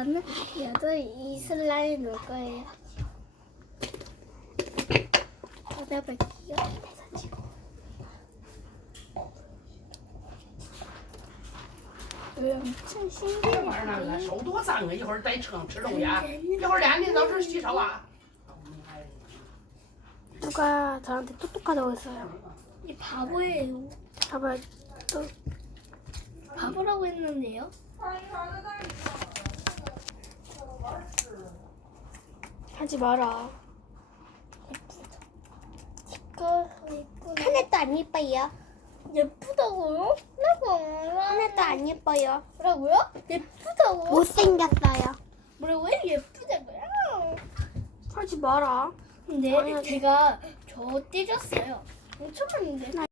저는 얘도 이 슬라임 넣을 거예요. 받아볼게요. 엄청 这 신기해. 玩意儿那手多脏啊！一会儿在车上吃东西啊，一会儿脸你到时候洗手啊。 누가 저한테 똑똑하다고 했어요. 이 바보예요. 봐봐, 또 바보라고 했는데요. 하지 마라. 이거 예쁘다. 하나도 안 예뻐요. 예쁘다고요? 하나도 안 예뻐요. 뭐라고요? 예쁘다고? 못생겼어요. 뭐라고요? 예쁘다고요? 하지 마라. 근데 당연하지. 제가 저 떼줬어요. 엄청 많은데.